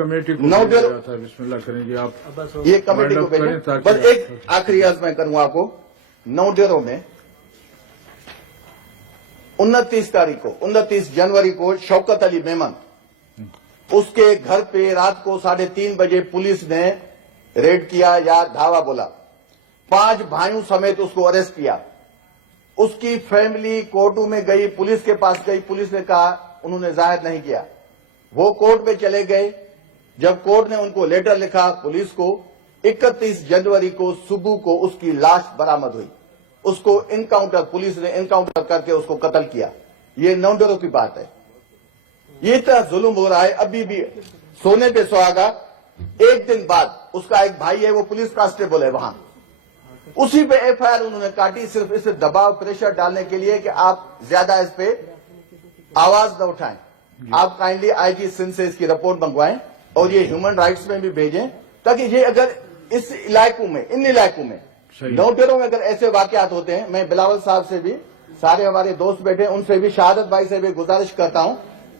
Committee को 9 भेजा था, बिस्मिल्लाह करेंगे आप। ये कमेटी को वाइंड अप करें भेजें। ताकि बस एक आखिरी अर्ज मैं करूंगा आपको। 9 डेरों में 29 जनवरी को शौकत अली मेमन, उसके घर पे रात को 3:30 बजे पुलिस ने रेड किया या धावा बोला। 5 भाइयों समेत उसको अरेस्ट किया। उसकी फैमिली कोर्टों में गई, पुलिस के पास गई। पुलिस ने कहा, उन्होंने जाहिर नहीं किया। वो कोर्ट में चले गए। जब कोर्ट ने उनको लेटर लिखा पुलिस को, 31 जनवरी को सुबह को उसकी लाश बरामद हुई। उसको पुलिस ने इनकाउंटर करके उसको कत्ल किया। ये 9 डेरों की बात है। ये इतना जुल्म हो रहा है। अभी भी सोने पे सुहागा। एक दिन बाद उसका एक भाई है, वो पुलिस कांस्टेबल है वहां, उसी पे एफआईआर उन्होंने काटी, सिर्फ इसे दबाव प्रेशर डालने के लिए कि आप ज्यादा इस पे आवाज न उठाएं। आप काइंडली आईजी सिंध से इसकी रिपोर्ट मंगवाएं और ये ह्यूमन राइट्स में भी भेजें, ताकि ये अगर इस इलाकों में, इन इलाकों में 9 डेरों में अगर ऐसे वाकयात होते हैं, मैं बिलावल साहब से भी, सारे हमारे दोस्त बैठे, उनसे भी, शहादत भाई से भी गुजारिश करता हूं,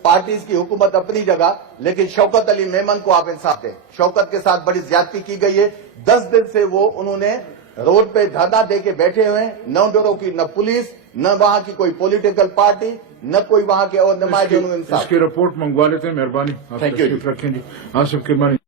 पार्टीज की हुकूमत अपनी जगह, लेकिन शौकत अली मेमन को आप इंसाफ दें। शौकत के साथ बड़ी ज्यादती की गई है। 10 दिन से वो उन्होंने रोड पे धरना दे के बैठे हुए हैं। 9 डेरों की न पुलिस, न वहां की कोई पॉलिटिकल पार्टी, न कोई वहां के और नुमाइंदे उन्होंने इंसाफ। इसकी रिपोर्ट मंगवा लेते हैं, मेहरबानी। Thank you. रखें जी आसिफ किरमानी।